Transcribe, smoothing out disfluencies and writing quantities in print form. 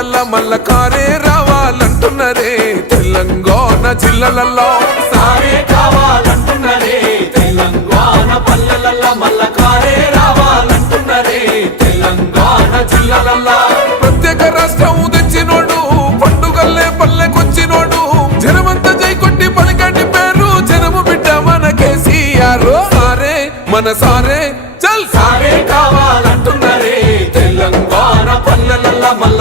పల్లెలల్లా మల్ల కారే రావాలంటున్నరే తెలంగాణ జిల్లాలల్లో సారే కావాలంటున్నరే తెలంగాణ పల్లెలల్లా మల్ల కారే రావాలంటున్నరే తెలంగాణ జిల్లాలల్లా ప్రత్యేక రాష్ట్రం తెచ్చినోడు పండుగల్లే పల్లెకొచ్చినోడు జనమంతా జై కొట్టి పలికండి పేరు జనము బిడ్డ మన కేసీఆర్ సారే మన సారే చల్ సారే కావాలంటున్నరే తెలంగాణ పల్లెలల్లా మల్ల